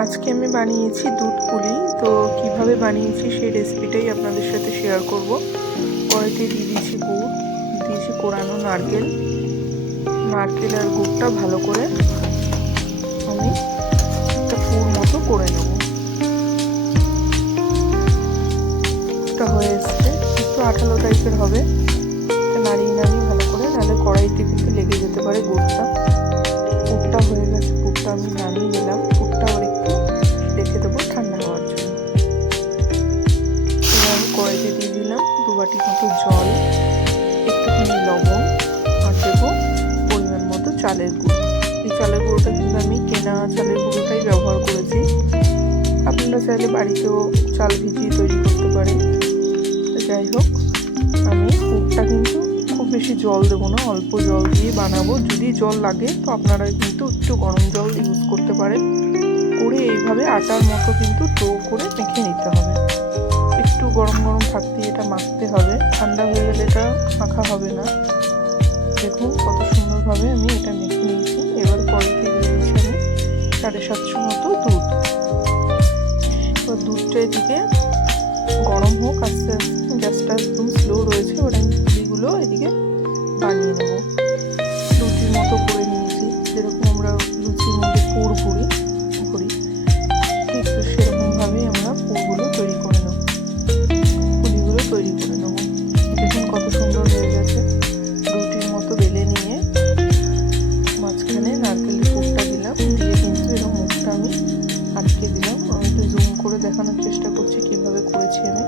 আজকে আমি বানিয়েছি দুধ পুলি। তো কিভাবে বানিয়েছি সেই রেসিপিটাই আপনাদের সাথে শেয়ার করব। কড়াইতে দিয়ে দিয়েছি গুড়, দিয়েছি কোরানো নারকেল আর গুড়টা ভালো করে আমি একটা পুর মতো করে নেব। এটা হয়ে এসছে, একটু আঠালো টাইপের হবে। নাড়িয়ে ভালো করে, নাহলে কড়াইতে কিন্তু লেগে যেতে পারে গুড়টা হয়ে গেছে। পুরটা আমি নামিয়ে নিলাম। পুরটা আবার একটু রেখে দেবো ঠান্ডা হওয়ার জন্য। এবার আমি কড়াইতে দিয়ে দিলাম 2 বাটি মতো জল, একটুখানি লবণ, আর দেবো পরিমাণ মতো চালের গুঁড়ো। এই চালের গুঁড়োটা কিন্তু আমি কেনা চালের গুঁড়োটাই ব্যবহার করেছি। আপনারা চাইলে বাড়িতেও চাল ভিজিয়ে তৈরি করতে পারেন। যাই হোক, আমি পুরটা কিন্তু খুব বেশি জল দেবো না, অল্প জল দিয়ে বানাবো। যদি জল লাগে তো আপনারা কিন্তু একটু গরম জল ইউজ করতে পারেন। করে এইভাবে আটার মতো কিন্তু ডো করে মেখে নিতে হবে। একটু গরম থাকতে এটা মাখতে হবে, ঠান্ডা হয়ে গেলে এটা মাখা হবে না। দেখুন কত সুন্দরভাবে আমি এটা মেখে নিয়েছি। এবার কড়াইতে দিয়ে দিচ্ছি আমি 750 মতো দুধ। এবার দুধটা এদিকে গরম হোক, আস্তে আস্তে গ্যাসটা একদম স্লো রয়েছে। এবার আমি পুলিগুলো এদিকে বানিয়ে নেব। লুচির মতো করে নিয়েছি, যেরকম আমরা লুচির মধ্যে পুর ভরি ঠিক সেরকমভাবেই আমরা পুরগুলো তৈরি করে নেব, পুলিগুলো তৈরি করে নেব। দেখুন কত সুন্দর হয়ে গেছে। রুটির মতো বেলে নিয়ে মাঝখানে নারকেলের পুরটা দিলাম, দিয়ে কিন্তু এরকম মুখটা আমি আটকে দিলাম। আমি একটু জুম করে দেখানোর চেষ্টা করছি কিভাবে করেছি আমি।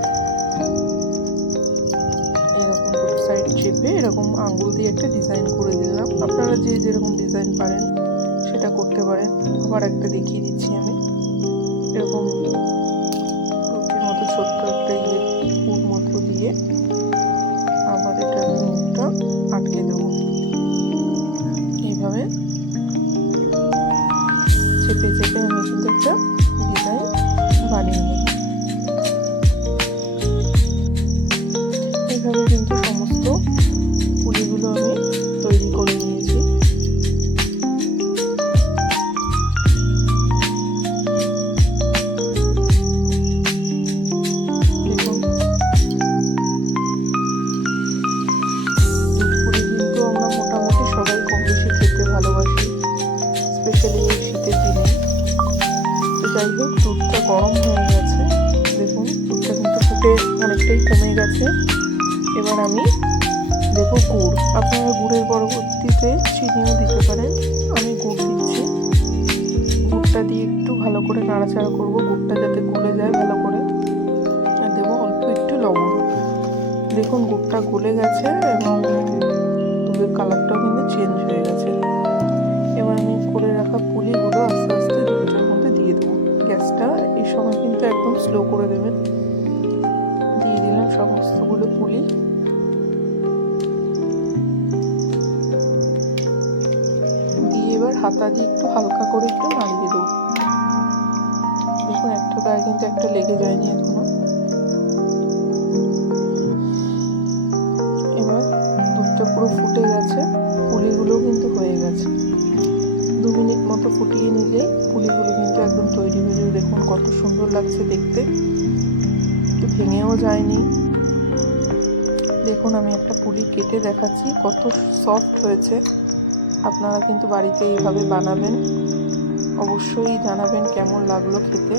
এরকম দুটো সাইড চেপে এরকম আঙ্গুল দিয়ে একটা ডিজাইন করে দিলাম। আপনারা যে যেরকম ডিজাইন পারেন সেটা করতে পারেন। আবার একটা দেখিয়ে দিচ্ছি আমি। এরকম রুটির মতো ছোট্ট একটা পুর মতো দিয়ে আবার এটা মুখটা আটকে দেবো। এইভাবে চেপে আমি কিন্তু একটা ডিজাইন বানিয়ে নেব। এইভাবে কিন্তু সমস্ত পুলিগুলো আমি তৈরি করে নিয়েছি। দেখুন দুধ পুলি কিন্তু আমরা মোটামুটি সবাই কম বেশি খেতে ভালোবাসি, স্পেশালি এই শীতের দিনে। তো যাই হোক, দুধটা গরম হয়ে গেছে। দেখুন দুধটা কিন্তু ফুটে অনেকটাই কমে গেছে। এবার আমি দেবো গুড়। আপনারা গুড়ের পরবর্তীতে চিনিও দিতে পারেন। আমি গুড় দিচ্ছি। গুড়টা দিয়ে একটু ভালো করে নাড়াচাড়া করবো, গুড়টা যাতে গলে যায় ভালো করে। আর দেবো অল্প একটু লবণ। দেখুন গুড়টা গলে গেছে এবং দুধের কালারটাও কিন্তু চেঞ্জ হয়ে গেছে। এবার আমি করে রাখা পুলিগুলো আস্তে আস্তে দুধের মধ্যে দিয়ে দেবো। গ্যাসটা এই সময় কিন্তু একদম স্লো করে দেবেন। দিয়ে দিলাম সমস্তগুলো পুলি। দিয়ে এবার হাতা দিয়ে একটু হালকা করে একটু নাড়িয়ে দেবো। দেখুন একটা গায়ে কিন্তু একটা লেগে যায়নি এখনো। এবার দুধটা পুরো ফুটে গেছে, পুলিগুলো কিন্তু হয়ে গেছে। 2 মিনিট মতো ফুটিয়ে নিলে পুলিগুলো কিন্তু একদম তৈরি হয়ে যাবে। দেখুন কত সুন্দর লাগছে দেখতে, একটু ভেঙেও যায়নি। দেখুন আমি একটা পুলি কেটে দেখাচ্ছি, কত সফট হয়েছে। আপনারা কিন্তু বাড়িতে এইভাবে বানাবেন, অবশ্যই জানাবেন কেমন লাগলো খেতে।